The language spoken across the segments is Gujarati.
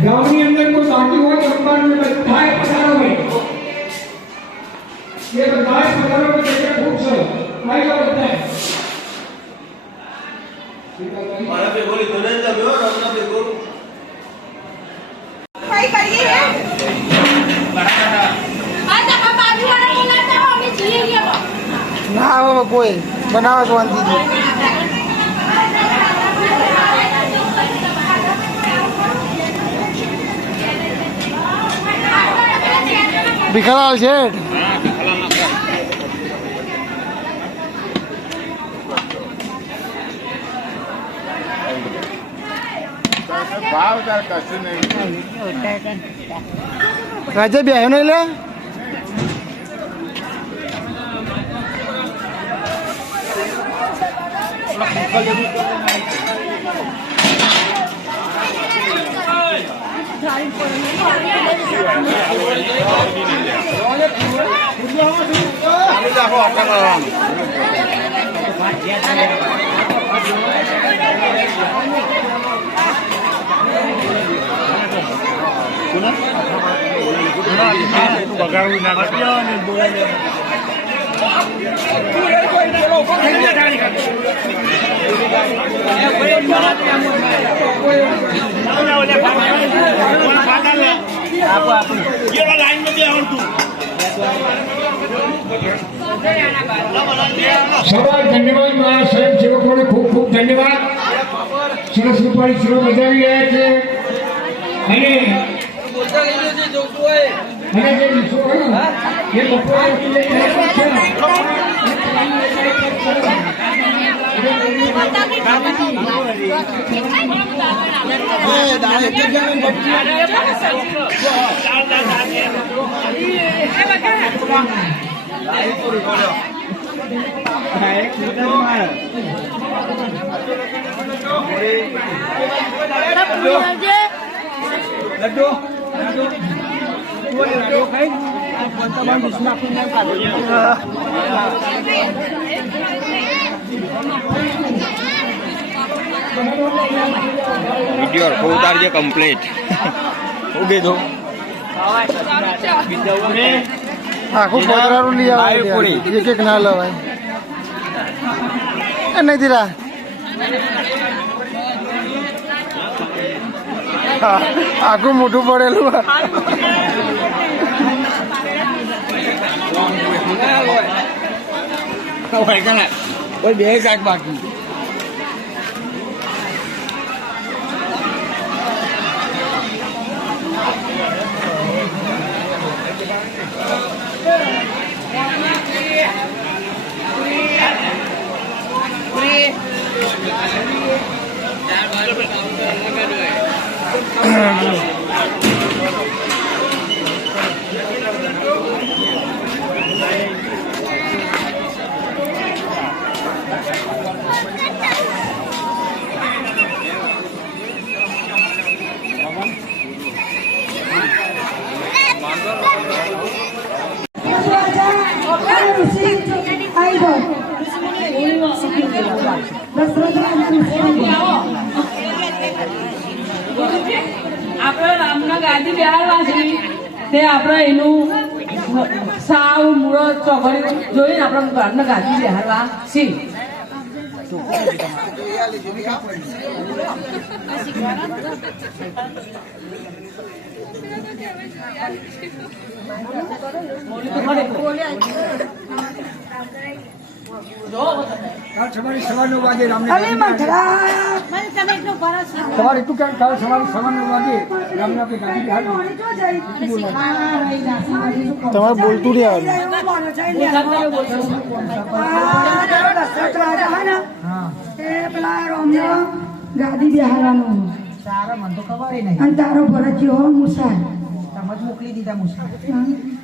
ગામની અંદર કોઈ બાકી હોય જમવાનું બધાય પધારો હોય ये बताए पधारो में जगह खूब से भाई का बताए मारा पे बोली तो नहीं जब हो रमना पे को भाई करिए है आज आप बाजू वाला बोलता हो हमें चाहिए ये ना हो कोई बनाओ तो आंटी जी बिखराल सेठ भाव तार कશું નહીં राजा भी आयो नहीं ले જાખો આટા મારવાનું બગાડવું ના સવાર ધન્યવાદ મારા સ્વયંસેવકોને ખૂબ ખૂબ ધન્યવાદ સરસ રૂપાળી શિરો બજાવી રહ્યા છે અને જે વિષો હોય એ બપોરે વિડિયો ઉતારજો કમ્પ્લીટ ઉગે દો આખું પોતરાનું લઈ આવે એક એક ના લવાય એ નહીં દીરા આખું મોટું પડેલું કોઈ બે શાક બાકી આપણે રામના ગાદી બેહાડવા છે તે આપણે એનું સાવ મૂળો ચોઘડી જોઈને આપણે રામના ગાદી બેહાડવા છે સવારનો વાગે સવારે એટલું કામ કાલ સવારનો વાગે રામના આપણે ગાડી તમારે બોલતું નહીં ગાદી બિહારવાનું અને તારો ભરતજી મુસાર મોકલી દીધા મુસાર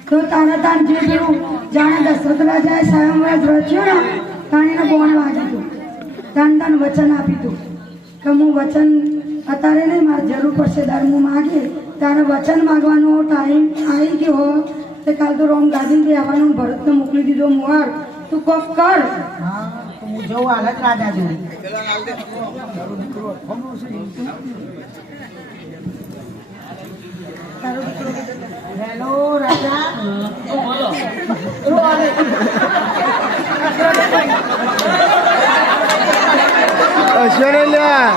તો તારા તાર જે પેલું જાણે દશરથ રાજાએ સ્વયંવર રચ્યો ને તાણીને બોણ વાગી તું તાન વચન આપી તું કે હું વચન અત્યારે નહીં મારે જરૂર પડશે દર હું માગે તારે વચન માગવાનો ટાઈમ આવી ગયો તે કાલ તો રોમ ગાદી બેહવાનું ભરતને મોકલી દીધો મુહાર તું કોક કર હું જવું હાલત રાજા જોડે હોય લ્યા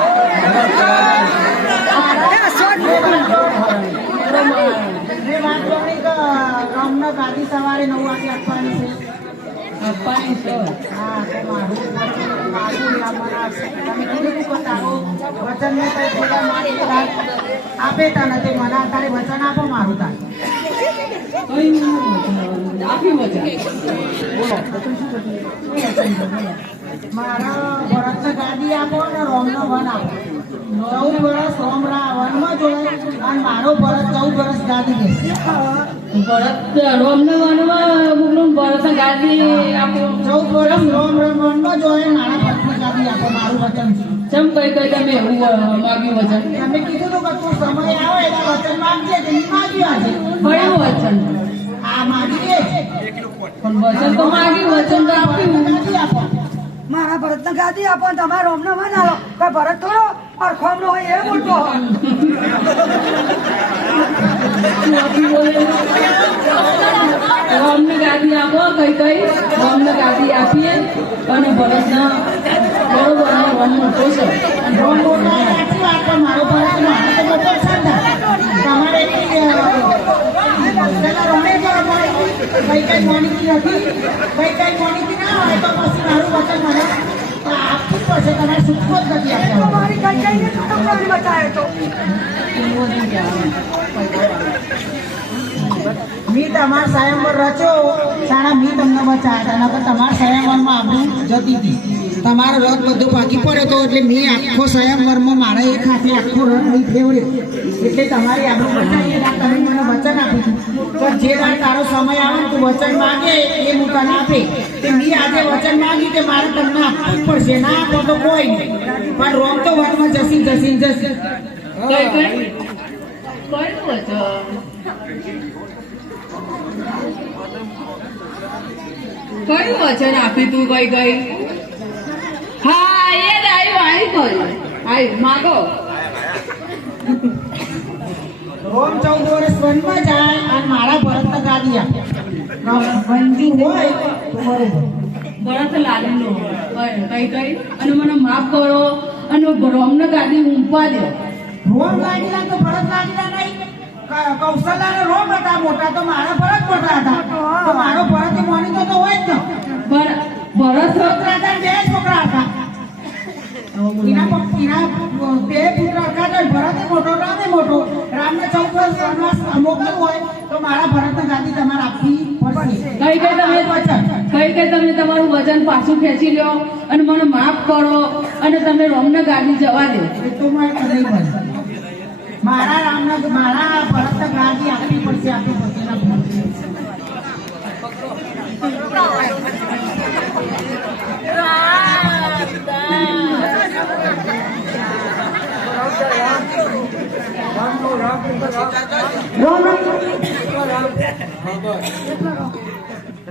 રામના ગાદી સવારે 9 વાગે આપવાની છે. આપવાની છે. હા, તો મારું તમે કીધું કે તારું વચન ને કઈ ખોટા મારી આપે તને તે મને તારે વચન આપો મારું તાર કઈ આપ્યું વચન. મારા ભરતને ગાદી આપો ને રોમનો વન આપો. 14 વર્ષ રોમરા વનમાં જોડાય અને મારો ભરત 14 વર્ષ ગાદી લેશે. ભરત રોમને વનમાં મોકલું, ભરત ગાદી આપું. 14 વર્ષ વનમાં જોડાય મારા ભરતને ગાદી આપો મારું વચન છે. ચમ કઈ કઈ તમે એવું માગ્યું વચન? તમે કીધું તો કે તું સમય આવે એટલે વચન માંગજે કે નહીં માગ્યું આજે કયું વચન? આ માગીએ પણ વચન તો માગ્યું, વચન તો આપ્યું. ગાદી આપો. મારા ભરતને ગાદી આપો ને તમારા રોમને મન આલો. કોઈ ભરત થોડો અરખોમનો હોય એ બોલતો હોય. રોમને ગાદી આપો, કઈ કઈ રોમને ગાદી આપીએ અને ભરતના બરોબર રોમ મોટો છે. રોમ બોલવા સાચી વાત પણ મારો ભરત મારે તો બધો સાચા તમારે રમે કઈ કઈ મોનીકી નથી કઈ મોનીકી ના હોય તો પછી મારું વચન મને આપવું પડશે. તમારે છૂટકો જ નથી તો આપ્યો. મારી કઈ કઈને છોકરાને બચાવે તો મી તમારા સાયંવર રચ્યો સારા મી તમને બચાવ્યા હતા. તમારા સાયંવરમાં આપણું જતી હતી. તમારો રથ બધું પાકી પડ્યો હતો એટલે મેં આખો સાયંવરમાં મારા એક હાથે આખો રથ નહીં ફેવડ્યો એટલે તમારી આપણું બચાવી તમે મને વચન આપ્યું પણ જે વાર તારો સમય આવે ને તું વચન માગે એ હું તને આપે. તે મેં આજે વચન માગી કે મારે તમને આપવું જ પડશે. ના આપો તો કોઈ નહીં પણ રોમ તો વનમાં જસી કઈ કઈ કયું વચન? કયું વચન આપ્યું તું? કઈ કઈ? હા, એ જ આવ્યું માગો. રોમ 14 વર્ષ વનમાં જાય અને મારા ભરતને ગાદી આપે. વનજી હોય તો બરોબર. ભરત લાલીનો કઈ કઈ અને મને માફ કરો અને રોમને ગાદી ઊંપા દો. રોમ ગાડીલા તો ભરત ગાડીલા નહીં. કૌશલ્યાને રોમ હતા મોટા તો મારા ભરત મોટા હતા તો મારો ભરત મોનીતો તો હોય જ ને. ભરત છોકરા હતા ને 2 છોકરા હતા. એના બે પુત્ર હતા ભરત મોટો રામે મોટો. રામને 14 વર્ષ વનવાસ મોકલવું હોય તો મારા ભરતને ગાદી તમારે આપવી પડશે. કઈ કઈ તમે તમારું વચન પાછું ખેંચી લો અને મને માફ કરો અને તમે રોમને ગાદી જવા દો. એ તો મારે નહીં બને. મારા ભરતને ગાદી આપવી પડશે આપવી પડશે ના પડશે.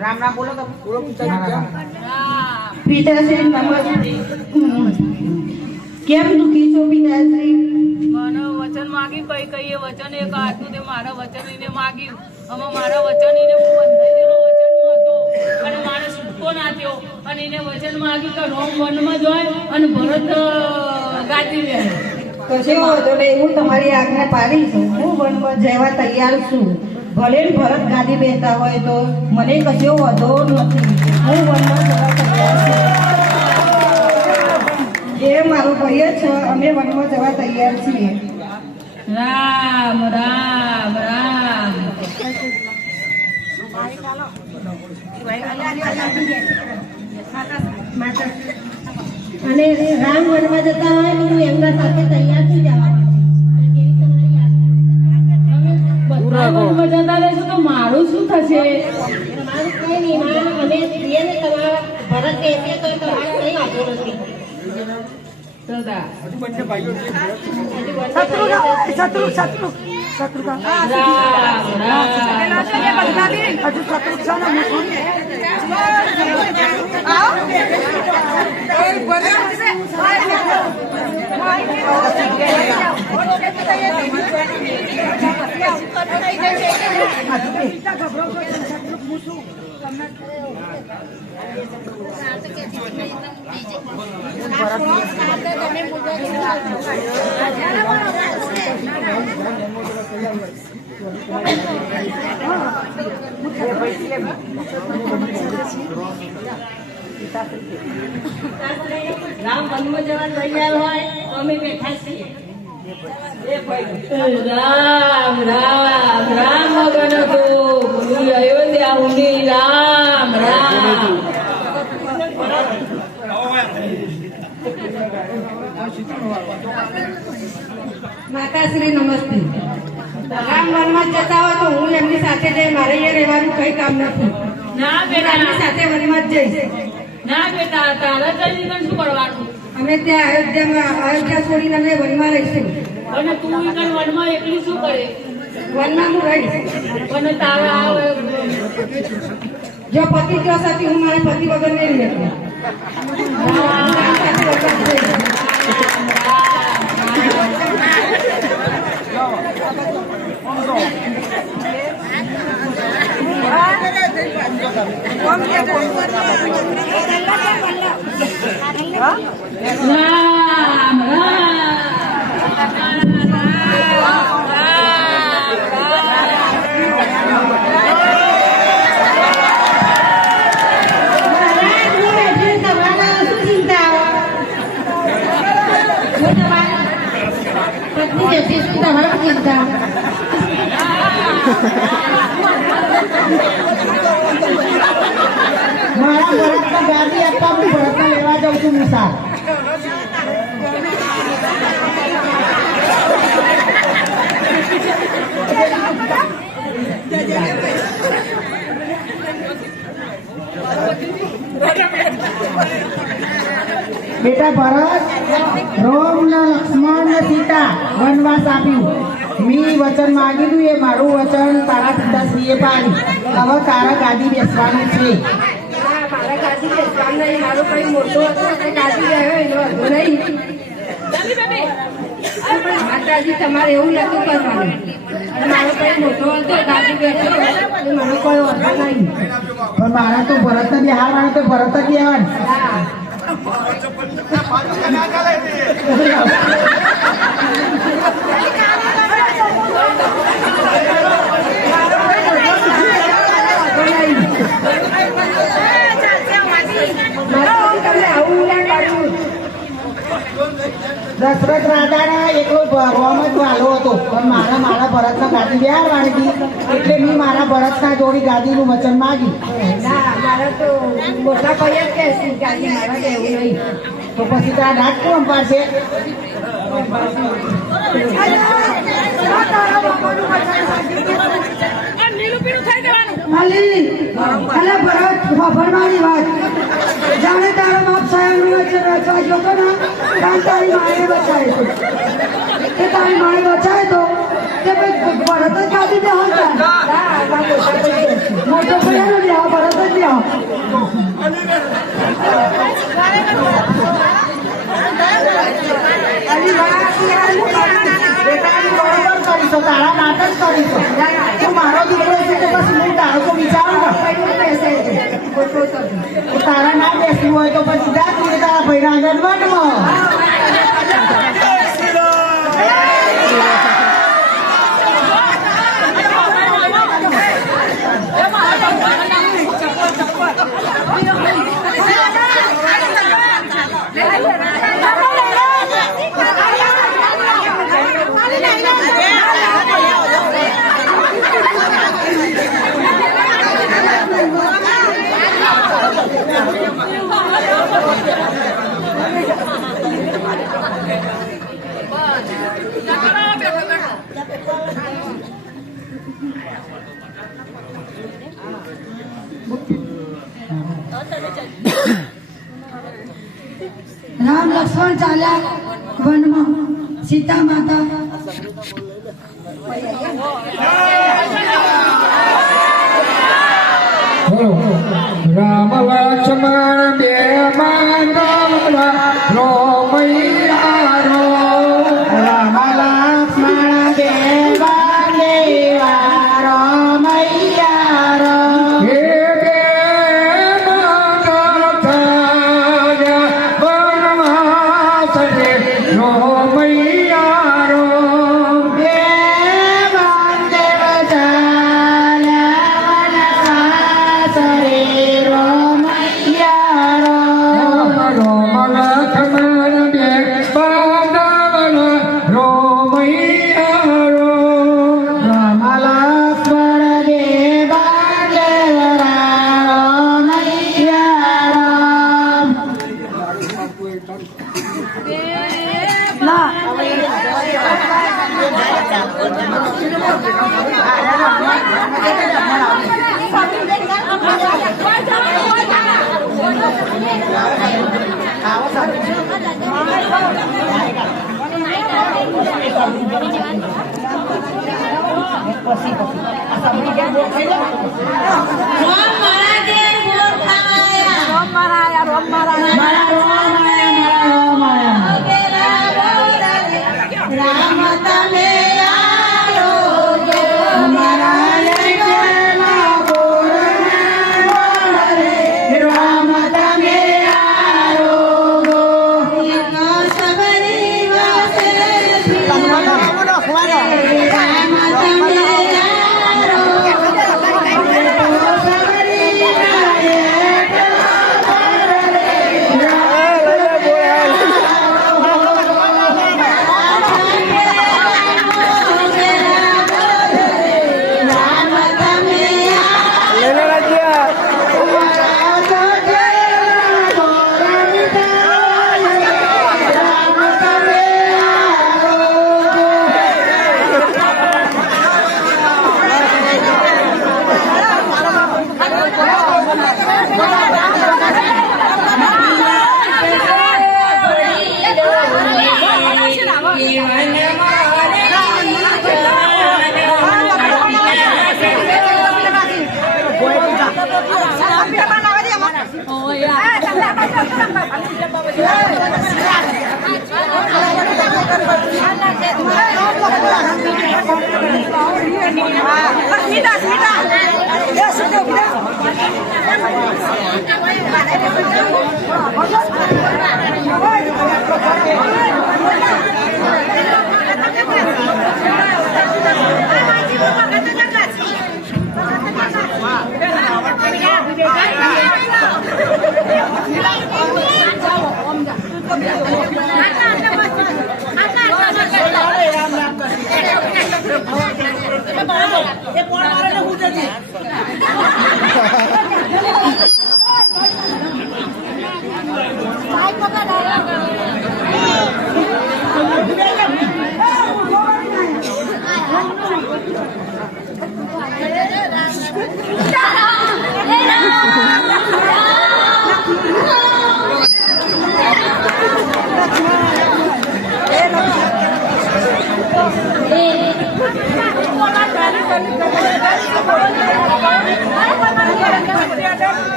રામ રામ બોલો તો પિતાશ્રી નમસ્તે. કેમ દુખી છો પિતાશ્રી? મને વચન માગી કઈ કઈ એ વચન એક આટલું તે મારા વચન એને માગ્યું. આમાં મારા વચન એને હું બંધાઈ ગયેલો વચનમાં હતો અને મારે છૂટકો ના થયો અને એને વચન માગ્યું કે રોમ વનમાં જોય અને ભરત ગાદી લે. કશો વાંધો નહીં, હું તમારી આજ્ઞા પાડીશ. હું વનમાં જવા તૈયાર છું. ભલે ને ભરત ગાદી બેસતા હોય તો મને કશો વાંધો નથી. હું વનમાં જવા તૈયાર છું. એ મારો ભાઈ જ છે. અમે વનમાં જવા તૈયાર છીએ. રામ રામ રામ. અને રામ વનમાં જતા હોય તો હું એમના સાથે તૈયાર થઈ જવા. બધા વનમાં જતા રહેશો તો મારું શું થશે? તમારું કઈ નહીં, અમે છીએ ને તમારા ભરત બેસીએ તો તમારું કઈ વાંધો નથી. રામ વનમાં જવા તૈયાર હોય તો અમે બેઠા છીએ રામ રામ રામ મગન તો ભૂલી અયોધ્યા ઊંડી રામ રામ માતાશ્રી નમસ્તે. રામ વનમાં જતા હોય તો હું એમની સાથે જઈ મારે અહીંયા રહેવાનું કઈ કામ નથી. ના હું બેટા એમની સાથે વનમાં જ જઈશ. ના બેટા તારા જઈને શું કરવાનું અમે ત્યાં અયોધ્યા છોડીને અમે વનમાં રહીશું. અને તું ઈકન વનમાં એકલી શું કરે વનમાં હું રહીશ. અને તારા જો પતિ જો સતી હું મારા પતિ વગર નહીં રહેતી. રામ મારા ભરતને ગાદી આપવા હું ભરતને લેવા જાઉં છું મુસાર. બેટા ભરત, રામ ને લક્ષ્મણ ને સીતા વનવાસ આપ્યું. મી વચન માંગેલું એ મારું વચન તારા પિતાશ્રીએ પાડ્યું. હવે તારા ગાદી બેસવાનું છે. મારા ગાદી બેસવાનું નહીં. મારો કઈ મોટો હતો તે ગાદી આવ્યો એનો વાંધો નહીં. માતાજી તમારે એવું નતું કરવાનું. અને મારો કઈ મોટો હતો ગાદી બેઠો એ મને કોઈ વાંધો નહીં. પણ મારા તો ભરત ને બિહારવાનું તો ભરત જ બિહારવાનું. દશરથ રાજાને એકલો રોમ જ વાલો હતો પણ મારા ભરતના ગાદી બિહારવાની હતી એટલે મેં મારા ભરતના જોડી ગાદીનું વચન માંગ્યું. મારા તો મોટા ભાઈ જ કહેશે ગાદી મારા દેવું નહીં. તો પછી તારા રાજ કોણ પાડશે? ભરવાની વાત જાણે તારો બાપ સાહેબનું વચન રચવા જોતો ને કારણ તારી માએ બચાવે છે. તે તારી માએ બચાવે તો તે ભરત જ ગાદી બે મોટો પડ્યા ને ભરત જ કરીશો તારા નાટક કરીશો. તું મારો દીકરો છે તો પછી હું તારો તો વિચારું તારા ના બેસવું હોય તો પછી જા તું તારા ભાઈના આગળ વનમાં. રામ લક્ષ્મણ ચાલ્યા વનમાં. સીતા માતા રામ લક્ષ્મણ બે રોમૈયા રો. રામ લક્ષ્મણ દેવા દેવા રમૈયા રો. હે બે રામ તમે આલો અમારા લેખના બોલના રે રામ તમે આલો સબરી વાસે રામ તમે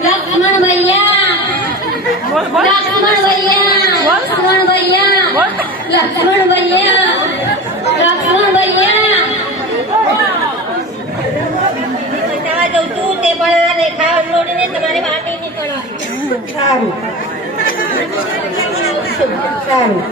લક્ષ્મણ ભૈયા લક્ષ્મણ ભૈયા લક્ષ્મણ ભૈયા લક્ષ્મણ ભૈયા લક્ષ્મણ ભૈયા જઉં છું તે પણ રેખા જોડીને તમારે વાટી નીકળવા સારું સારું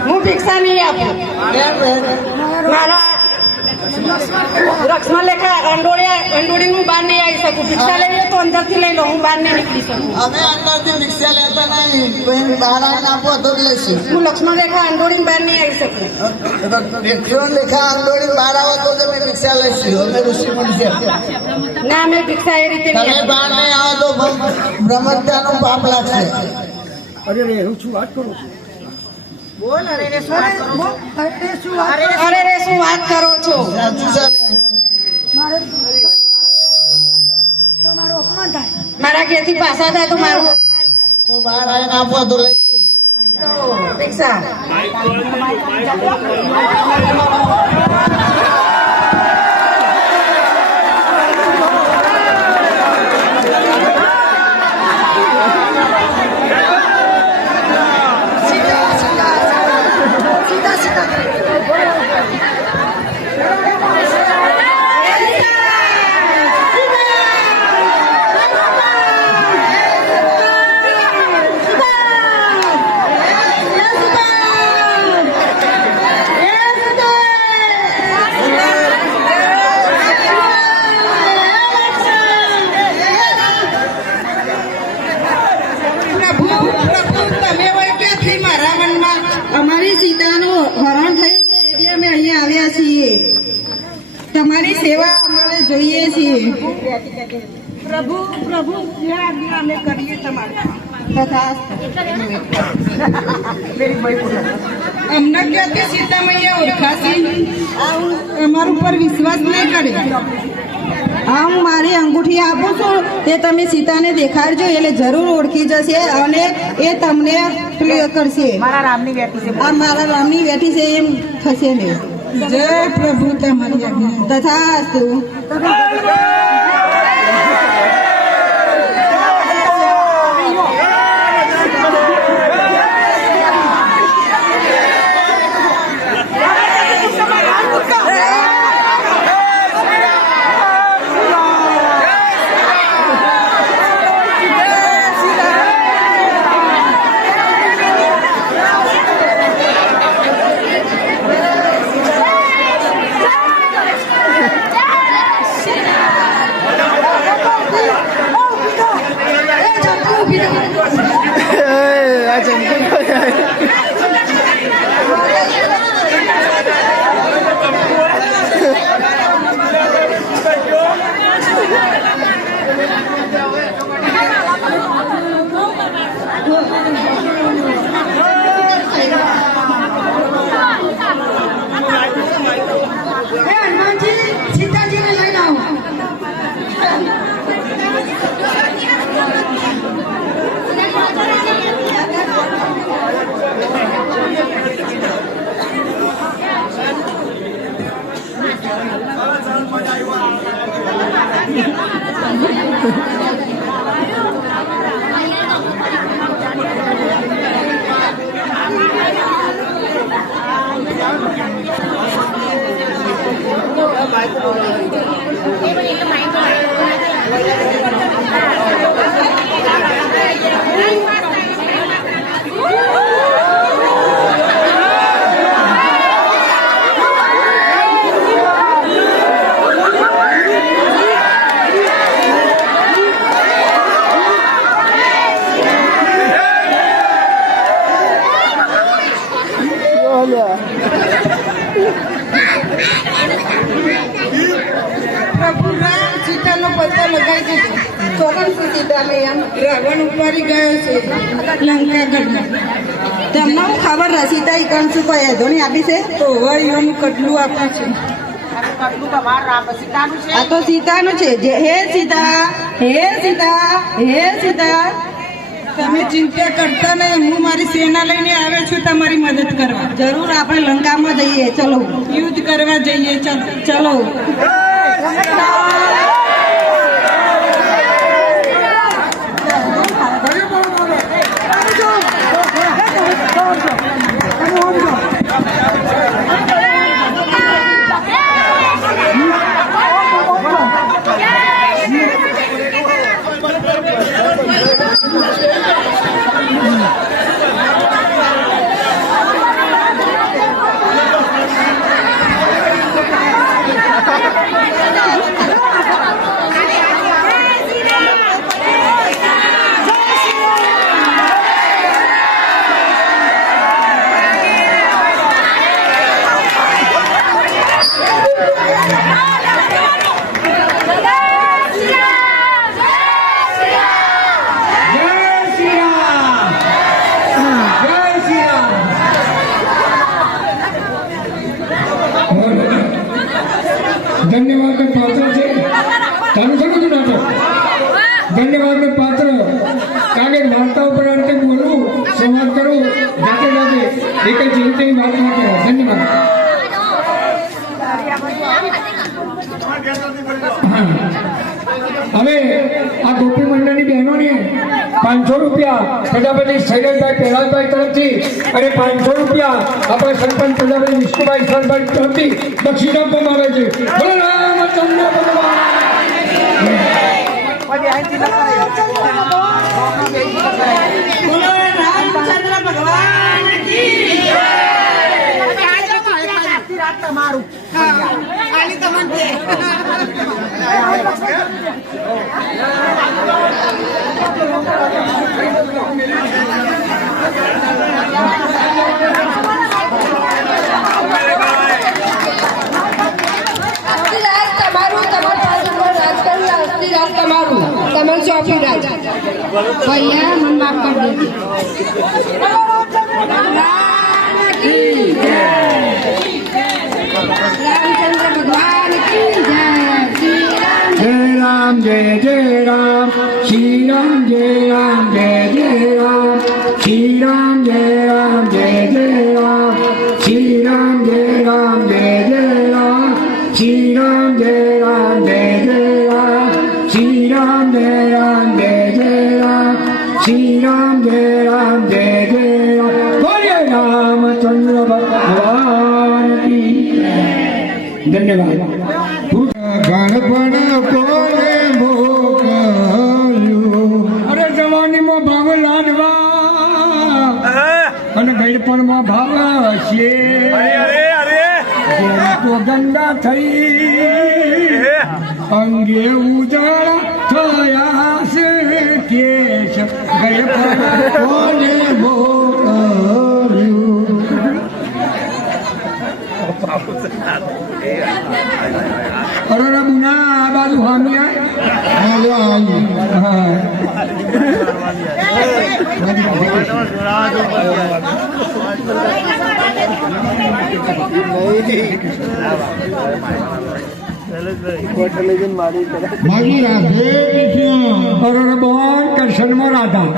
હું ભિક્ષા નહીં આપું મારા લક્ષ્મણ લેખા અંડોળી હું બહાર નહીં આવી શકું. ભિક્ષા લઈએ તો અંદરથી લઈ લો, હું બહાર નહીં નીકળી શકું. અમે અંદરથી રિક્ષા લેતા નહીં, બહાર આવીને આપો તો જ લઈશું. હું લક્ષ્મણ લેખા અંડોળી બહાર નહીં આવી શકું. લક્ષ્મણ લેખા અંદોળી બહાર આવો તો જ અમે રિક્ષા લઈશું. અમે ઋષિ મુનિ છે. ના, અમે ભિક્ષા એ રીતે તમે નહીં બહાર નહીં આવો તો બ્રહ્મત્યાનું પાપ લાગશે. બોલ. અરે રે શું વાત કરો છો? અરે શું વાત? અરે રે શું વાત કરો છો? સાચું છે. મારે તો મારું અપમાન થાય. મારા ઘેરથી પાછા થાય તો મારું તો બહાર આવીને આપો તો લઈશું. ભિક્ષા. અમારી સીતાનું હરણ થયું છે એટલે અમે અહીંયા આવ્યા છીએ. તમારી સેવા અમારે જોઈએ છીએ. પ્રભુ પ્રભુ જે આજ્ઞા અમે કરીએ તમારે. અમને ક્યાંથી સીતા મૈયા ઓળખાશી? અમારા ઉપર વિશ્વાસ નહીં કરે. હા, હું મારી અંગૂઠી આપું છું, તે તમે સીતાને દેખાડજો એટલે જરૂર ઓળખી જશે અને એ તમને કરશે. મારા રામની બેઠી છે એમ થશે ને. જય પ્રભુ તમારી આજ્ઞા. તથાસ્તુ. પ્રભુ રામ સીતાનો પત્તો લગાવી દીધો. સોગંદ સીતા રાવણ ઉપાડી ગયો છે લંકા ગઢમાં. તમને હું ખબર રહે સીતા ઈ કણ શું કોઈ ધોની આપી છે તો વળીઓનું કટલું આપ્યું છે. આ તો સીતાનું છે. હે સીતા, હે સીતા, હે સીતા, તમે ચિંતા કરતા નહીં. હું મારી સેના લઈને આવ્યો છું તમારી મદદ કરવા. જરૂર આપણે લંકામાં જઈએ. ચલો યુદ્ધ કરવા જઈએ. ચલો. ધન્યવાદ પાત્ર કાગળ વાર્તા ઉપર અંતે બોલું સંવાદ કરું જાતે જાતે એક જ ચિંતાની વાત ના કરો. ધન્યવાદ. હવે આ ગોપી મંડળની બહેનોને 500 રૂપિયા પ્રજાપતિ શૈલેષભાઈ પહેલાભાઈ તરફથી અને 500 રૂપિયા આપણા સરપંચ પ્રજાપતિ વિષ્ણુભાઈ સરભાઈ તરફથી બક્ષીસ આપવામાં આવે છે. બોલો રામચંદ્ર ભગવાન. બોલો રામચંદ્ર ભગવાન કી જય. તમારું તમારું સોંપ્યું રાજ ભૈયા મને માફ કરી દેજો. રામચંદ્ર ભગવાન કી જય. જય રામ જય જય રામ શ્રી રામ જય રામ જય જય રામ શ્રી રામ જય રામ જય જય રામ શ્રી રામ જય રામ જય જય રામ શ્રી રામ જય રામ જય જય રામ શ્રી રામ જય રામ જય જય રામ શ્રી રામ જય રામ જય જય રામ. બોલે રામચંદ્ર ભગવાન કી જય. ધન્યવાદ. ગણપણ કોને મોકલ્યું અરે જવાનીમાં ભાવ લાડવા અને ગણપણમાં ભાવ છે તો ગંગા થઈ અંગે ઉજાળા થયા છે કેશ ગણપણ કોને મોકલ્યું. અરે બુના આ બાજુ હામી માગી રાધે અરે બોલ કરશનમાં રાધા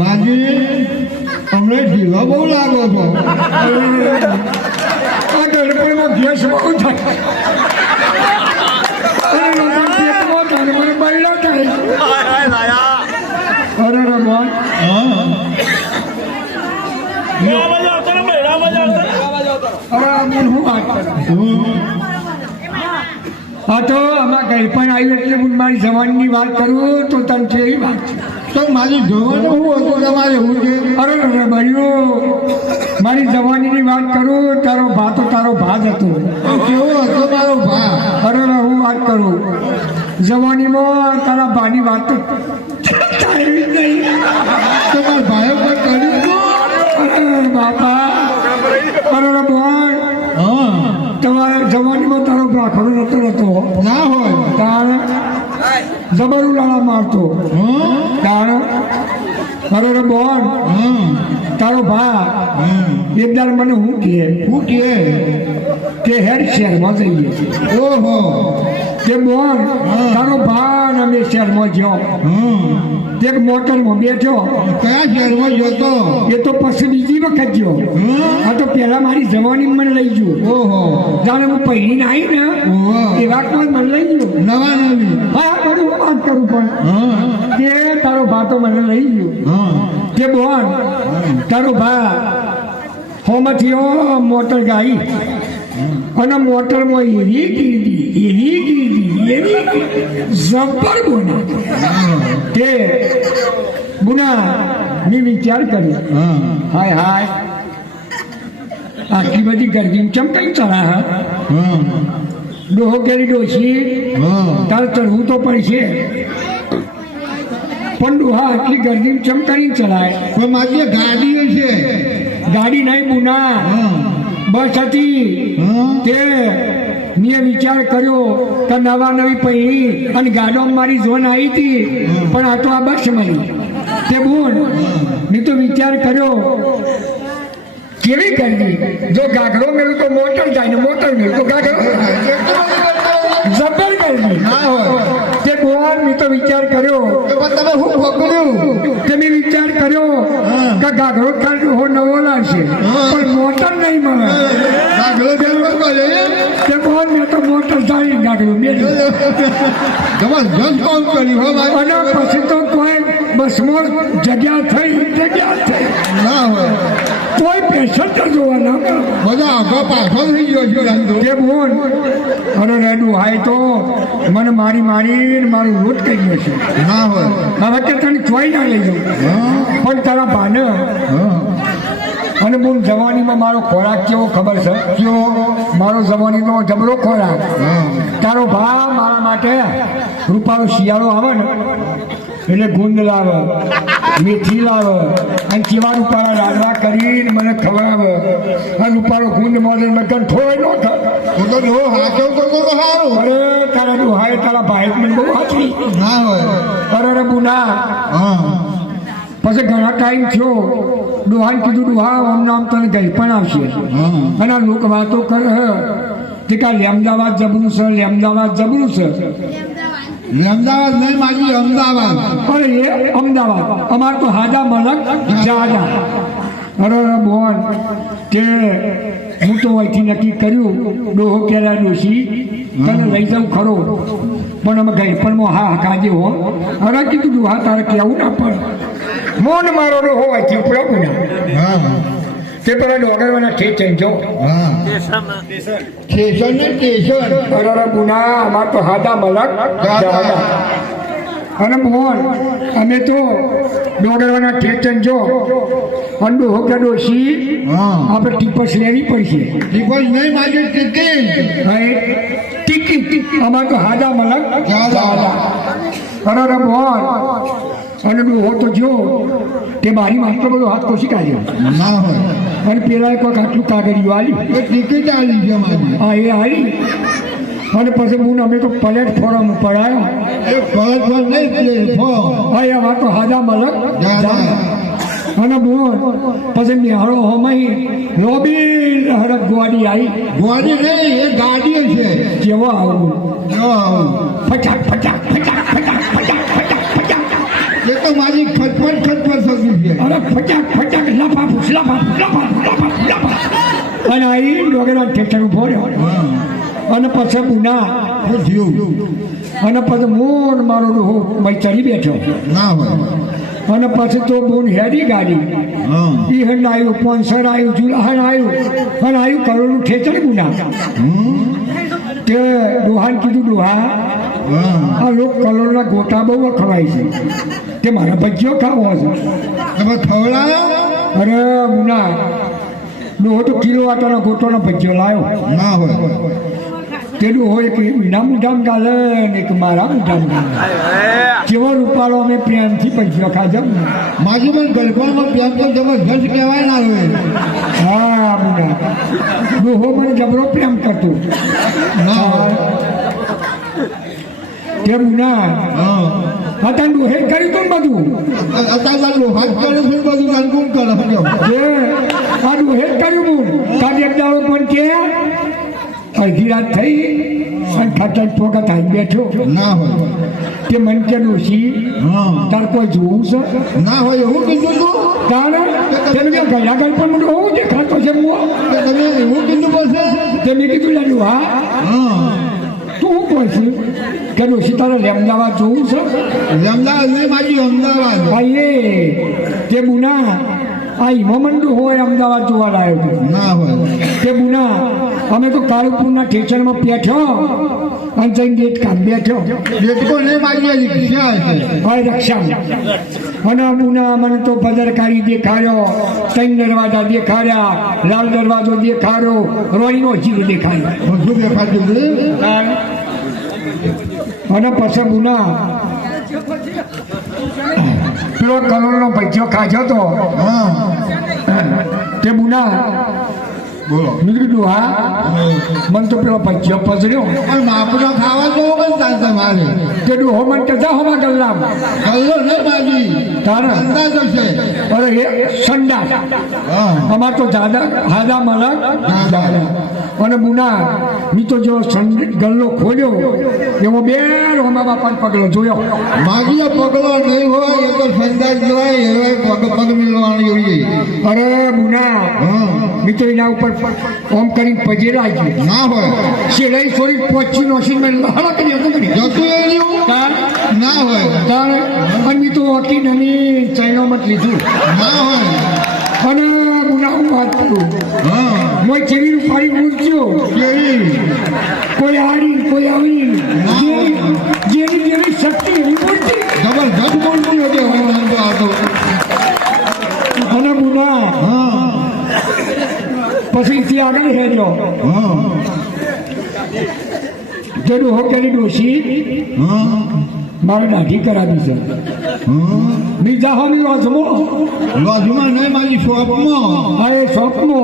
માગી અમને ઢીલો બહુ લાગો છો. આ ગણપણમાં ગેસ બહુ થાય અને મને બૈડા થાય. અરે રમણ હા તો આમાં ગણપણ આવ્યું એટલે હું મારી જવાનની વાત કરું તો તને છે એવી વાત છે. તો મારી જવાનું શું હતું તમારે હું છે? અરે બન્યું મારી જવાનીની વાત કરું તારો ભા તો તારો ભા જ હતો. કેવો હતો તારો ભા? અરે હું વાત કરું જવાનીમાં તારા ભાની વાત તો તારી જ નહીં. તમારા ભાઈઓ પણ કર્યું બાપા. અરે બોલ તમારા જવાનીમાં તારો ભાખડો નતો નતો ના હોય તારે જબરું લાળા મારતો તારે. અરે બોલ તારો ભા એકદાર મને હું કે હેડ શહેરમાં જઈએ. ઓહો તે બોલ તારો ભા અમે શહેરમાં ગયો એક મોટરમાં બેઠો. કયા શહેરમાં જોતો? એ તો પછી બીજી વખત ગયો. આ તો પેલા મારી જવાની મને લઈ ગયો. ઓહો જાણે હું પહેરીને આવી ને એ વાતમાં મને લઈ ગયો. નવા નવી હા બધું વાત કરું પણ કે તારો ભા તો મને લઈ ગયો. કે બોલ તારો ભા હોમાંથી મોટર ગાઈ અને મોટરમાં એવી કીધી જબ્બર બોના કે ગુના મેં વિચાર કર્યો હાય હાય આટલી બધી ગરદી ચમ કઈ ચલા ડોહો કેરી ડોસી તારે ચડવું તો પડશે પણ ડોહા આટલી ગરદી ચમ કરી ચલાય. પણ મારી ગાડીઓ છે. ગાડી નહીં બુના બસ હતી તે મેં વિચાર કર્યો કે નવા નવી પહેરી અને ગાડોમાં મારી ઝોન આવી હતી પણ આ તો આ બસ મળી તે બોલ મેં તો વિચાર કર્યો કેવી કરવી? જો ગાગરો મેળવું તો મોટર જાય ને મોટર મેળવું તો ગાગરો જબર કરવી ના હોય તે ભગવાન મેં તો વિચાર કર્યો તો પણ તમે શું પકડ્યું તે મેં વિચાર કર્યો કે ગાગરો કાઢ હો નવો લાવશે પણ મોટર નહીં મળે ગાગરો ફેરવો કરે તે ભગવાન મેં તો મોટર જાણી ગાગરો મેળવ્યું જબરજસ્ત કામ કર્યું હો ભાઈ અને પછી તો કોઈ બસમાં જગ્યા થઈ ના હોય કોઈ પેસેન્જર જોવા ના મળે. બધા આગળ પાછળ થઈ ગયો છે ધંધો તે બોલ અરે રેડું હાય તો મને મારી મારું રોટ કહી ગયો છે ના હોય હવે કે તને ચોઈ ના લઈ જાઉં પણ તારા ભાને અને બોલ જવાનીમાં મારો ખોરાક કેવો ખબર છે કેવો મારો જવાનીનો જબરો ખોરાક તારો ભા મારા માટે રૂપાળો શિયાળો આવે ને એટલે ગુંદ લાવે મેથી લાવે અને કેવા રૂપાળા લાડવા કરીને મને ખવડાવે અને રૂપાળો ગુંદ મળે મેં કંઠોય ન હું તો જો હાચવ કરતો તો સારું અરે તારા ડુહાએ તારા ભાઈ મને બહુ હાચવી ના હોય અરે બુના હા પછી ઘણા ટાઈમ થયો ડુહાને કીધું ડુહા આમ નામ તને ગઈ પણ આવશે અને આ લોકો વાતો કરે કે કાંઈ અમદાવાદ જબરું છે અમદાવાદ જબરું છે અમદાવાદ નહીં માજી અમદાવાદ અરે એ અમદાવાદ અમાર તો હાજા મલક જાજા અરે બોન કે હું તો અહીંથી નક્કી કર્યું ડોહો કેરા ડોશી તને લઈ જાઉં ખરો પણ અમે ગઈ પણ હા કાજે હો અરે કીધું ડોહા તારે કેવું ના પડે મોન મારો ડોહો અહીંથી ઉપડો ગુના હા તે પેલા ડોગરવાના ઠેઠ ચેન્જો હા સ્ટેશન ને સ્ટેશન અરે ગુના અમાર તો હાજા મલક જાજા અને મોહન અમે તો ડોગરવાના ઠેઠ જો અંડો હોકા ડોશી હા આપણે ટીપસ લેવી પડશે ટીપસ નહીં માજી ટિકિટ હવે ટિકિટ અમાર તો હાજા મલક જાજા. અરે મોહન અને ડોહો તો જો તે મારી માસ્ટર બધો હાથ કોશી કાઢ્યો ના હોય અને પેલા કોઈ આટલું કાગળિયું આલ્યું એ ટિકિટ આલી છે માજી હા એ આવી અને પછી હું અમે તો પ્લેટફોર્મ ઉપર આવ્યો એ ફળ નહીં પ્લેટફોર્મ હા એ અમાર તો હાજા મલક જાજા. અને બોલ પછી નિહાળો હોમાઈ લોબી હરક ગોડી આવી ગોળી નહીં એ ગાડી છે કેવો આવું જો આવું ફટાક ફટાક ફટાક ફટાક ફટાક ફટાક ફટાક એ તો મારી ખટપટ થતી છે અરે ફટાક ફટાક લફાફૂસ લફાફૂસ લફાફૂસ લફાફૂસ અને અહીં ડોગરા ઠેઠર ઉભો રહ્યો અને પછી બુના શું થયું અને પછી મોન મારો ડોહો મય ચડી બેઠો ના હોય અને પછી તો બોન હેડી ગાડી હા ઈ હંડ આવ્યું પોન્સર આવ્યું જુલાહન આવ્યું અને આવ્યું કરોડનું ઠેચર ગુના તે ડોહાન કીધું ડોહા હા આ લોક કલોરના ગોટા બહુ ખવાય છે તે મારા ભજીયો ખાવો છે તમે ખવડાયો અરે મુના ડોહો તો કિલો આટાનો ગોટોનો ભજીયો લાવ્યો ના હોય તે ડોહો એક એના મૂઢામ ગાલે ને એક મારા મૂઢામ ગાલે કેવો રૂપાળો અમે પ્રેમથી ભજીયો ખાજો માજી પણ ગલપામાં પ્યાર તો જબરજસ્ત કહેવાય ના હોય હા મુના ડોહો મને જબરો પ્રેમ કરતો ના હોય તે મુના હા હતા ડોહે કર્યું તું ને બધું અત્યારે હાથ કરે છે બધું કાનકુન કરે છે કે આ ડોહે કર્યું હું કાલે એક દાડો પણ કે અડધી રાત થઈ અને ખાટા ટોકા થાય બેઠો ના હોય તે મન કે ડોશી હા તાર કોઈ જોવું છે ના હોય એવું કીધું તું તારે તેમ કે ગયા ગળ પણ મને હોવું દેખાતો છે મો કે તમે એવું કીધું પડશે તે મેં કીધું લાડુ હા હા તું શું કહે કે ડોશી તારે અમદાવાદ જોવું છે અમદાવાદ નહીં માજી અમદાવાદ ભાઈ તે બુના આ હિમમંડુ હોય અમદાવાદ જોવા લાવ્યો હતો ના હોય તે બુના અમે તો કાળુપુરના ઠેચરમાં બેઠો અને જઈને ગેટ કામ બેઠો બેટકો નહીં માજી રિક્ષા છે હોય રક્ષા અને બુના મને તો પદરકારી દેખાડ્યો ત્રણ દરવાજા દેખાડ્યા લાલ દરવાજો દેખાડ્યો રોણીનો જીવ દેખાડ્યો બધું દેખાતું હતું અને પછી બુના પેલો કલોલનો ભજીયો ખાધો તો હા તે બુના બોલો મેં કીધું હા મને તો પેલો ભજીયો પજર્યો પણ માપનો ખાવા તો પણ ચાલશે મારે તે ડોહો મને કે જા હોવા ગલ્લામ કલ્લો નહીં માજી તારા સંદાસ હશે. અરે એ સંડાસ હા. અમાર તો હાદા મલક દાદા અને મુના મી તો જો ગલ્લો ખોલ્યો એવો બે રોમા બાપાને પગલો જોયો. માગીએ પગલો નહીં હોય એ તો સંદાસ કહેવાય. હવે પગ મિલવાની જોઈએ. અરે મુના હા. મી તો એના ઉપર ઓમ કરીને પજેરા ગયો ના હોય સિલાઈ થોડી પહોંચી નોસી મેં લહડા કરી હતો કરી જતું એનું ના હોય. તારે અને મી તો ઓકી નની ચાઇનામાં જ લીધું ના હોય. અને મુના હું વાત કરું હા. મોય ચેવી રૂપારી મૂર્તિઓ કેવી? કોઈ હારી કોઈ આવી જેની જેવી શક્તિ એવી મૂર્તિ જબરજસ્ત મૂર્તિ હતી. હવે વાંધો આવતો. અને મુના હા. પછી ત્યાં આગળ હેર્યો હા. જેનું હો કેની ડોશી હા. મારે દાઢી કરાવી છે હા. બીજા હો મી વાંચમો લોજમાં નહીં મારી શોપમાં. આ એ સ્વપ્નો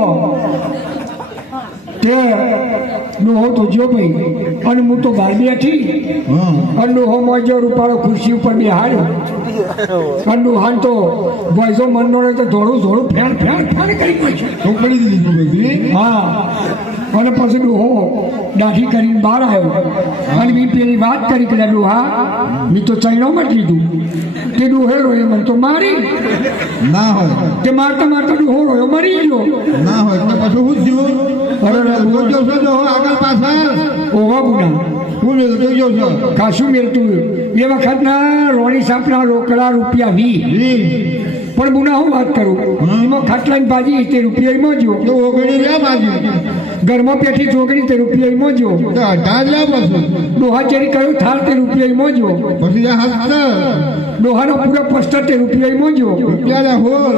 તે ડોહો તો જો ભાઈ અને હું તો બહાર બેઠી હા. અને ડોહો મોજો રૂપાળો ખુરશી ઉપર બેહાડ્યો અને ડોહાન તો વોઈસો મનનો તો ધોળું ધોળું ફેણ ફેણ ફેણ કરી નાખ્યું. ચોપડી દીધી બધી. હા અને પછી ડોહો દાઢી કરીને બહાર આવ્યો અને મેં પેલી વાત કરી કે ડોહા મેં તો ચાઇનામાં જ લીધું તે ડોહે રોયો મને તો મારી ના હોય. તે મારતા મારતા ડોહો રોયો મરી ગયો. ના હોય તો પછી હું થયું? અરે હું જોશો જો આગળ પાછળ ઓવા ગુના હું મેળવતો જોશો. કાશું મેળતું એ વખતના રોણી સાપના રોકડા રૂપિયા 20 પણ બુના હું વાત કરું એમાં ખાટલાની ભાજી તે રૂપિયામાં જો તો ઓગણી લે બાજુ ઘરમાં પેઠી ચોકડી તે રૂપિયામાં જો તો 18 લે પછી ડોહા ચેરી કર્યો થાળ તે રૂપિયામાં જો પછી આ 70 ડોહાનો પૂરા પસ્ટર તે રૂપિયામાં જો રૂપિયા હોલ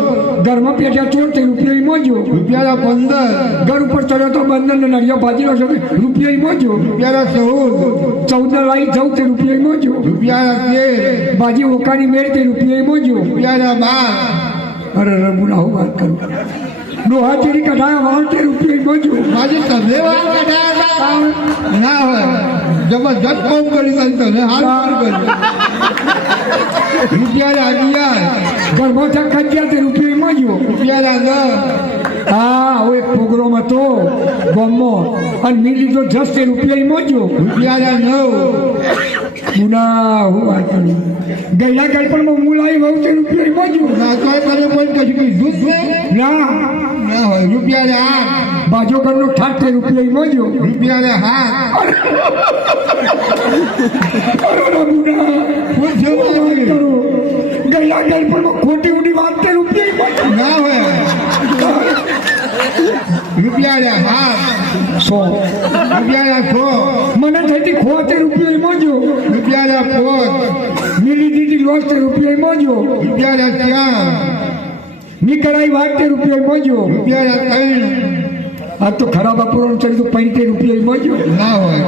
ઘરમાં પેઠ્યા ચોર તે રૂપિયામાં જો રૂપિયા 15 ઘર ઉપર ચડ્યો તો બંદર ને નળિયા ભાજીનો છે રૂપિયામાં જો રૂપિયા 14 14 લાઈ જાઉં તે રૂપિયામાં જો રૂપિયા 13 ભાજી ઓકાની મેળ તે રૂપિયામાં જો રૂપિયા 12 અરે રમુના હું વાત કરું ડોહા ચેરી કઢાયા વાળ તે રૂપિયામાં જો બાજુ તમે વાત કઢાયા ના હોય જબરજસ્ત કામ કરી તને હાલ કરી રૂપિયા 11 ઘરમાં થા ગયા તે રૂપિયામાં જો રૂપિયા 10 હા હવે એક પ્રોગ્રામ હતો ગામમાં અને મેં લીધો જસ તે રૂપિયામાં જો રૂપિયા 9 મુના હું વાત કરું ગયેલા ગળપણમાં હું લાવી બહુ તે રૂપિયામાં જો ના તો કરે કોઈ કશું કીધું જ નહીં. ના ના હોય રૂપિયા 8 બાજુ ઘરનો ઠાક તે રૂપિયામાં જો રૂપિયા 7 મુના હું જેવું વાત લાગે. કરું ગયેલા ગળપણમાં ખોટી ઉડી વાત તે રૂપિયામાં ના હોય રૂપિયા 100 રૂપિયા 100 મને થતી ખોતે રૂપિયામાં જો રૂપિયા 5 મિલી દીધી લોસ તે રૂપિયામાં જો રૂપિયા 4 મી કરાઈ વાત તે રૂપિયામાં જો રૂપિયા 3 આ તો ખરાબ અપૂરણ ચડી તો 75 રૂપિયામાં જો ના હોય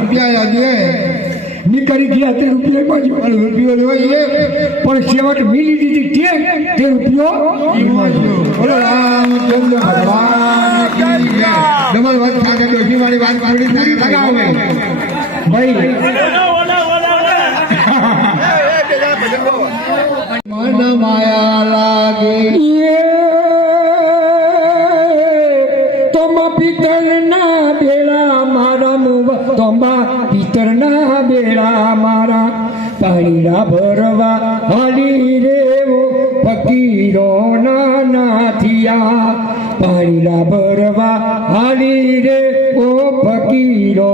રૂપિયા 2 મી કરી ગયા તે રૂપિયામાં જો અને રૂપિયો જોઈએ પણ સેવટ મિલી દીધી તે રૂપિયો બોલો રામચંદ્ર ભગવાન કી જય. ડબલ વાત સાથે ડોશી વાળી વાત પૂરી થાય લગાવો ભાઈ. મન માયા લાગે તોમા પિતરના બેડા મારા મુવા તોમા પિતરના બેડા મારા પાણીના ભરવા હાલી રેવો ફકીરો નાથિયા પાણીના ભરવા હાલી રે ઓ ફકીરો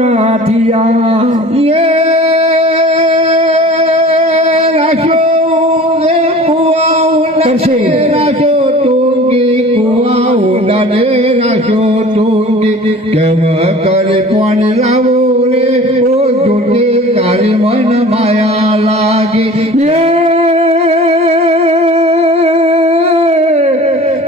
નાથિયા કેમ કરે પાણી લાવો રે ઓ જોડે તારી મન માયા લાગે.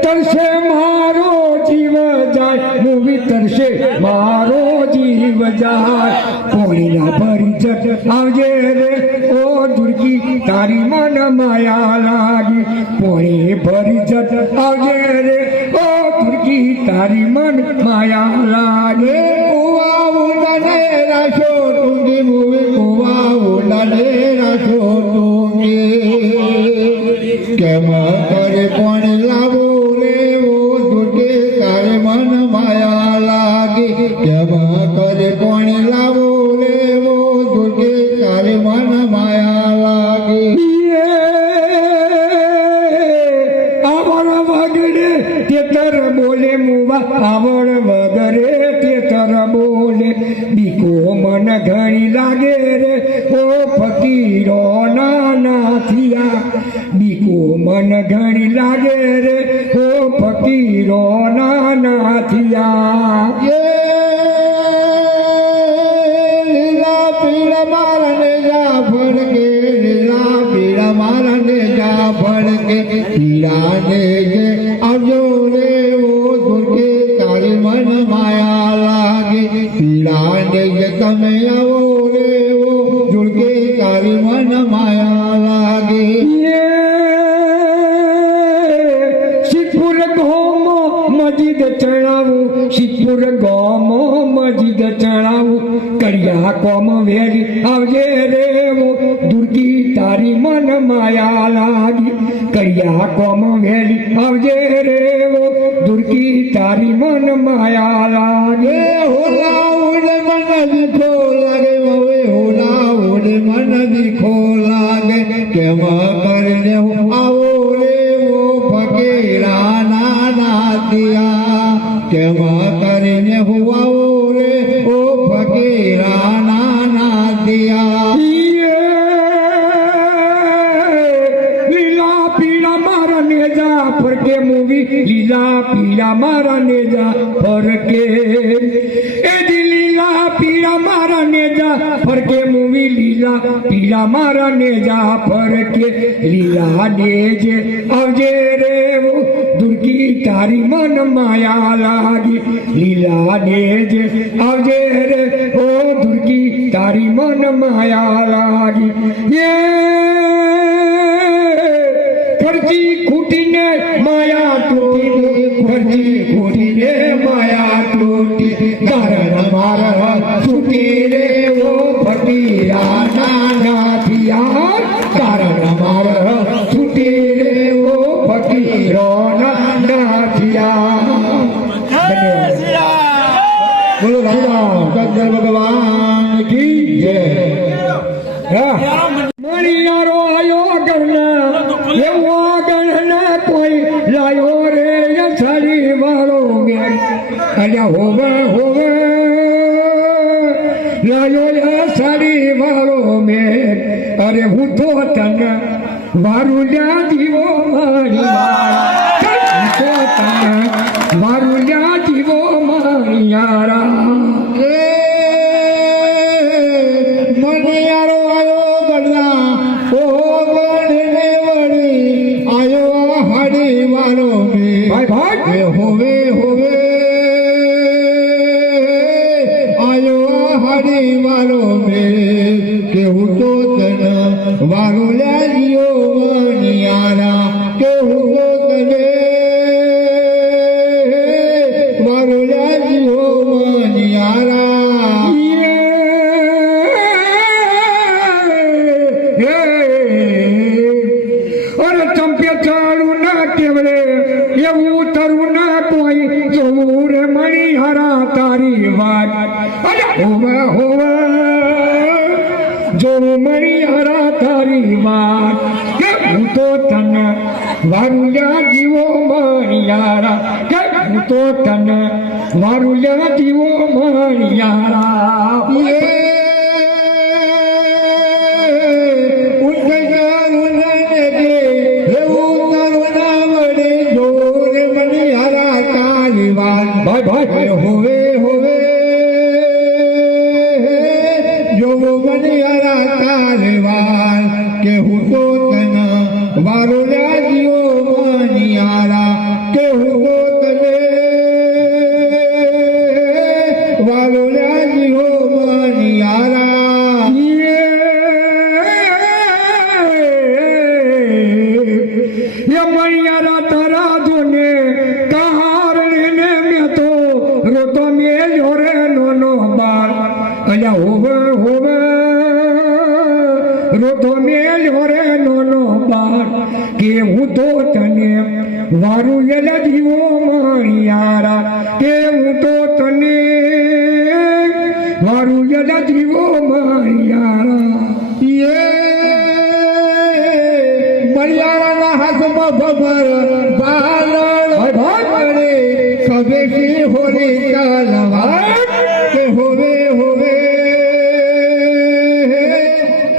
તરસે મારો જીવ જાય મૂવી તરસે મારો જીવ જાય પોણીના ભરી જટ આવજે રે ઓ દુર્ગી તારી મન માયા લાગી પોણી ભરી જટ આવજે રે ઓ દુર્ગી તારી મન માયા લાગે. કુવા ઉડાને રાશો ટુંગી મૂવી કુવા ઉડાને રાશો ટુંગી કેમ કરે કોણ લાવો લેવો દુર્ગે તારે મન માયા લાગી કેમ કરે કોણ લાવો લેવો દુર્ગે તારે મન માયા લાગી આવડ વગરે તેતર બોલે મુવા આવડ વગરે તેતર બોલે બીકો મન ઘણી લાગે રે ઓ ફકીરો નાના થયા બીકો મન ઘણી લાગે રે ઓ ફકીરો નાના થયા લીલા પીળા મારને જા ભડકે લીલા પીળા મારને જા ભડકે પીળાને જે આવજો રે ઓ દુર્ગે તારી મન માયા લાગે પીળાને જે તમે આવો રે ઓ દુર્ગે તારી મન માયા લાગે શિવપુર ગોમો મજીદ ચણાવું શિવપુર ગોમો મજીદ ચણાવું કરિયા કોમ વેરી આવજે રેવો દુર્ગી તારી મન માયા લાગી કરિયા કોમ વેરી આવજે રેવો દુર્ગી તારી મન માયા લાગે હોલા ઉડે મન દીખો લાગે હવે હોલા ઉડે મન દીખો લાગે કેમ કરીને આવો રે ઓ ફકીરા નાના દિયા કેમ કરીને આવો રે ઓ ફકીરા નાના દિયા લીલા પીળા મારા નેજા ફરકે મૂવી લીલા પીળા મારા નેજા ફરકે એ લીલા પીળા મારા નેજા ફરકે મૂવી લીલા પીળા મારા નેજા ફરકે લીલા નેજે આવજે રે દુર્ગી તારી મન માયા લાગી લીલા નેજે આવજે રે ઓ દુર્ગી તારી મન માયા લાગી ખર્ચી ખૂટીને માયા તૂટી ખર્ચી ખૂટીને માયા તૂટી કારણ મારા તૂટી રે ઓ ફકીરા નાના થયા કારણ મારા તૂટી રે ઓ ફકીરો નાના થયા બોલો શંકર ભગવાન કી જય મણિયારો આયો ગણના એવો ગણના કોઈ લાયો રે યસરી વાળો મેં અલ્યા હોવે હોવે લાયો યસરી વાળો મેં અરે હું તો તને વારુલ્યા જીવો મારી હું તો તને વારુલ્યા જીવો મારી યારા મણિયારો આયો ગણના ઓ ગણને વળી આયો હાડી વાળો મે ભાઈ ભાઈ એ હોવે હોવે આયો હાડી વાળો મે કે હું તો તને વારો લાગ્યો મણિયારા કે હું તો તને વારો લાગ્યો મણિયારા અરે ચંપે ચાળું ના કેવડે એવું તરું ના કોઈ જોવું રે મણી હરા તારી વાત અરે હોવે હોવે જોવું મણી હરા તારી વાત કે હું તો તને વારુલ્યા જીવો મણિયારા કે હું તો તને વારુલ્યા જીવો મણિયારા ભાઈ ભાઈ હોવે હોવે જોવો મણિયારા તારવાલ કે હું તો તને વારો લાગ્યો મણિયારા કે હું તો તને વારો લાગ્યો મણિયારા હું તો તને વારું એલા જીવો મણિયારા કે હું તો તને વારું એલા જીવો મણિયારા મણિયારાના હાથમાં ભભર બાલણ ભરે કબેથી હોરે કાલવા કે હોવે હોવે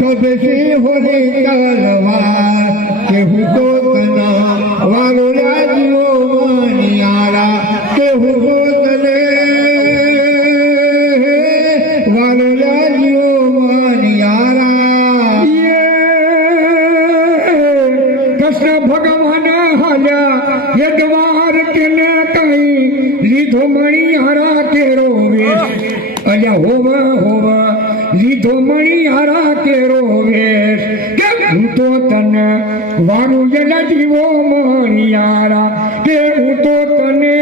કબેથી હોરે કાલવા કે હું તો તના વાલો રાજીવો મણિયારા કે હું તો તને વાલો રાજીવો મણિયારા કૃષ્ણ ભગવાન હાલ્યા એ દ્વાર તેને કઈ લીધો મણિહારા કેરો વેશ અલ્યા હોવા લીધો મણિહારા કેરો વેશ કે હું તો તને વારું એલા જીવો મણિયારા કે હું તો તને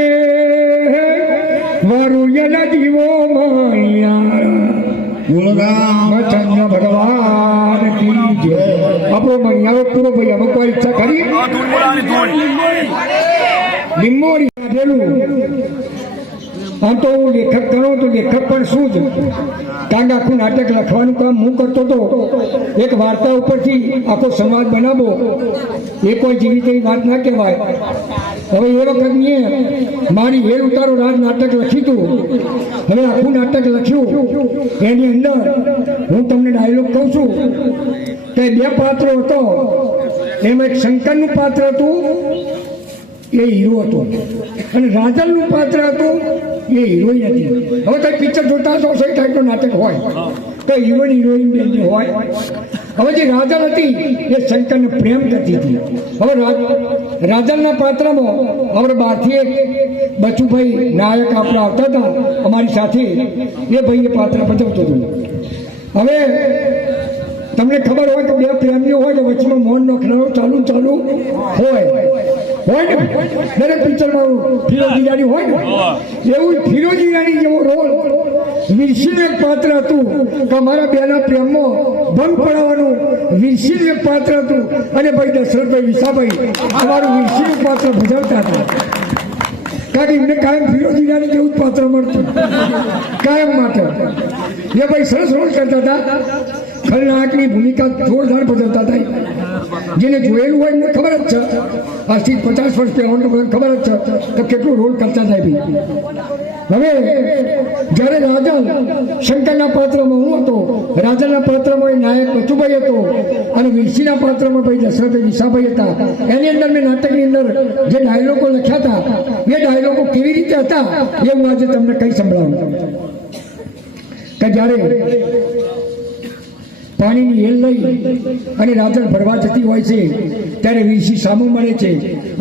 વારું એલા જીવો મણિયારા ચંદ્ર ભગવાન કી જય. આપણો મણિયારો પૂરો ભાઈ હવે કોઈ ઈચ્છા કરી લીંબોડી કાઢેલું આમ તો હું લેખક ગણો તો લેખક પણ શું જ કારણ કે આખું નાટક લખવાનું કામ હું કરતો હતો એક વાર્તા ઉપરથી આખો સમાજ બનાવો એ કોઈ જેવી તેવી વાત ના કહેવાય. હવે એ વખત મેં મારી હેર ઉતારો રાજ નાટક લખ્યું હતું. હવે આખું નાટક લખ્યું એની અંદર હું તમને ડાયલોગ કહું છું કે બે પાત્રો હતો એમાં એક શંકરનું પાત્ર હતું એ હીરો હતો અને રાજલનું પાત્ર હતું એ હિરોઈન હતી. હવે કઈ પિક્ચર જોતા હશો સહી ટાઈપનું નાટક હોય તો હિરોઈન હિરોઈન બેની હોય. હવે જે રાજલ હતી એ શંકરને પ્રેમ કરતી હતી. હવે રાજલના પાત્રમાં આપણે બહારથી એક બચુભાઈ નાયક આપણે આવતા હતા અમારી સાથે એ ભાઈ એ પાત્ર ભજવતો હતું. હવે તમને ખબર હોય કે બે પ્રેમીઓ હોય ને વચ્ચેમાં મૌન નખનારો ચાલુ હોય ને દરેક પિક્ચરમાં ફિરોજી રાણી હોય ને એવું ફિરોજી રાણી જેવો રોલ વિરસીનું એક પાત્ર હતું કે અમારા બેના પ્રેમમાં ભંગ પડાવવાનું વિરસીનું એક પાત્ર હતું અને ભાઈ દશરથભાઈ વિસાભાઈ અમારું વિરસીનું પાત્ર ભજવતા હતા. કારણ કે એમને કાયમ ફિરોજી રાણી જેવું જ પાત્ર મળતું કાયમ માટે. એ ભાઈ સરસ રોલ કરતા હતા. ખલનાયકની ભૂમિકા જોરદાર ભજવતા હતા. જેને જોયેલું હોય એમને ખબર જ છે આજથી 50 વર્ષ પહેલાં ખબર જ છે કે કેટલું રોલ કરતા હતા ભાઈ. હવે જ્યારે રાજલ શંકરના પાત્રમાં હું હતો, રાજલના પાત્રમાં એ નાયક બચુભાઈ હતો અને વિરસીના પાત્રમાં ભાઈ દશરથભાઈ વિસાભાઈ હતા. એની અંદર મેં નાટકની અંદર જે ડાયલોગો લખ્યા હતા એ ડાયલોગો કેવી રીતે હતા એ હું આજે તમને કંઈ સંભળાવું કે જ્યારે પાણીની હેલ લઈ અને રાજલ ભરવા જતી હોય છે ત્યારે વિરસી સામું મળે છે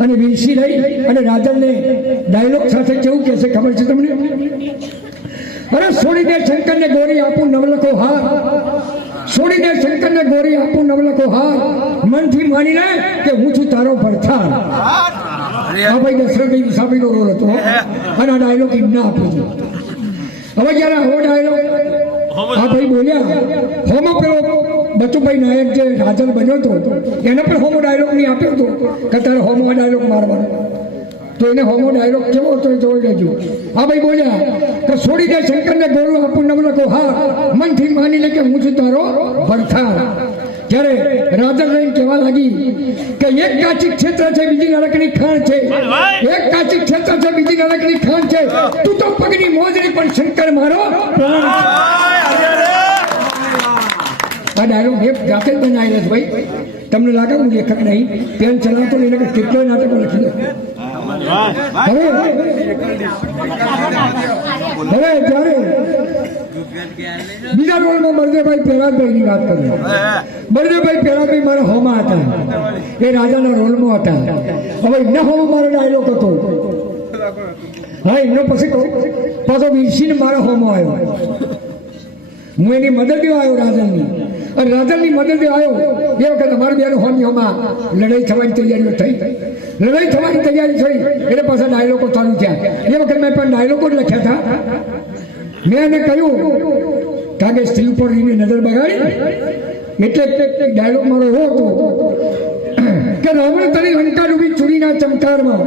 અને વિરસી લઈ અને રાજલને ડાયલોગ સાથે કેવું કહેશે ખબર છે તમને? અરે છોડી દે શંકરને ગોરી આપું નવલખો હાર, છોડી દે શંકરને ગોરી આપું નવલખો હાર, મનથી માની લે કે હું છું તારો ભરથાર. આ ભાઈ દશરથભાઈ વિસાભાઈનો રોલ હતો અને આ ડાયલોગ એમને આપું છું. હવે જયારે આવો ડાયલોગ આ ભાઈ બોલ્યા હોમો પેલો બચુભાઈ નાયક જે રાજલ બન્યો હતો એને પણ હોમો ડાયલોગ નહીં આપ્યો હતો કે તારે હોમો ડાયલોગ મારવાનો. તો એને હોમો ડાયલોગ કેવો હતો એ જોઈ લેજો. આ ભાઈ બોલ્યા કે છોડી દે શંકરને ગોળું આપું નવલખો હાર, મનથી માની લે કે હું છું તારો ભરથાર. જ્યારે રાજલ રહીને કહેવા લાગી કે એક કાચી ક્ષેત્ર છે બીજી નરકની ખાણ છે, એક કાચી ક્ષેત્ર છે બીજી નરકની ખાણ છે, તું તો પગની મોજડી પણ શંકર મારો પ્રાણ. આ ડાયલોગ મેં જાતે જ બનાવેલો છે ભાઈ. તમને લાગે હું લેખક નહીં, પેન ચલાવતો નહીં કે કેટલોય નાટકો લખી દો. હવે જ્યારે બીજા રોલમાં બળદેવભાઈ પેરાભાઈની વાત કરીએ. બળદેવભાઈ પેરાભાઈ મારા હોમા હતા, એ રાજાના રોલમાં હતા. હવે એમના હોમો મારો ડાયલોગ હતો. હા એમનો પછી પાછો વિરસીને મારો હોમો આવ્યો. હું એની મદદે આવ્યો રાજલની, અને રાજલની મદદે આવ્યો એ વખત અમારું બેનું હોમી હોમાં લડાઈ થવાની તૈયારીઓ થઈ. લડાઈ થવાની તૈયારી થઈ એટલે પાછા ડાયલોગો ચાલુ થયા. એ વખત મેં પણ ડાયલોગો જ લખ્યા હતા. મેં એને કહ્યું કારણ કે સ્ત્રી ઉપર એની નજર બગાડી એટલે ડાયલોગ મારો એવો હતો કે રાવણ તરી લંકા ડૂબી ચૂડીના ચમકારમાં,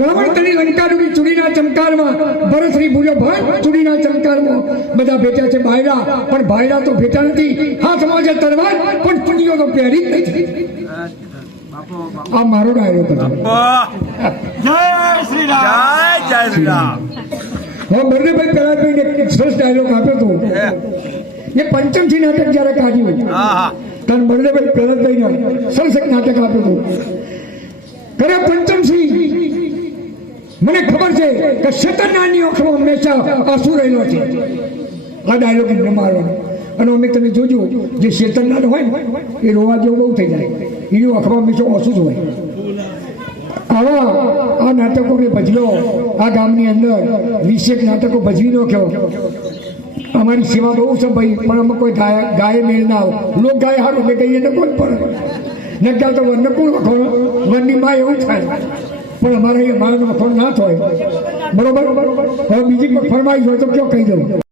રાવણ તરી લંકા ડૂબી ચૂડીના ચમકારમાં, ભરતશ્રી ભૂલ્યો ભાઈ ચૂડીના ચમકારમાં. બધા ભેટા છે ભાયડા, પણ ભાયડા તો ભેટા નથી. હાથમાં છે તલવાર, પણ ચૂડીઓ તો પહેરી જ નથી. આ મારો ડાયલોગ હતો. હવે બર્નેભાઈ પ્રહલાદભાઈને એક સરસ ડાયલોગ આપ્યો હતો. એ પંચમથી નાટક જયારે કાઢ્યું ત્યારે બર્નેભાઈ પ્રહલાદભાઈને સરસ એક નાટક આપ્યું હતું. કરે પંચમસિંહ, મને ખબર છે કે શેતરનાની આંખમાં હંમેશા આંસુ રહેલો છે. આ ડાયલોગ એમને મારવાનો. અને અમે તમે જોજો, જે શેતરનાર હોય ને એ રોવા જેવું બહુ થઈ જાય. એની આંખમાં હંમેશા આંસુ જ હોય. આવા આ નાટકોને ભજવ્યો. આ ગામની અંદર 20 નાટકો ભજવી નાખ્યો. અમારી સેવા બહુ છે ભાઈ, પણ અમે કોઈ ગાય મેળ ના આવે. લોક ગાય હારું એટલે કહીએ તો કોણ પડે નક્યા તો વનને કોણ વખોણ, વનની માં એવું થાય. પણ અમારે અહીંયા મારાનો વખોણ ના થાય. બરોબર. હવે બીજી કોઈ ફરમાઈશ હોય તો કયો કહી દઉં.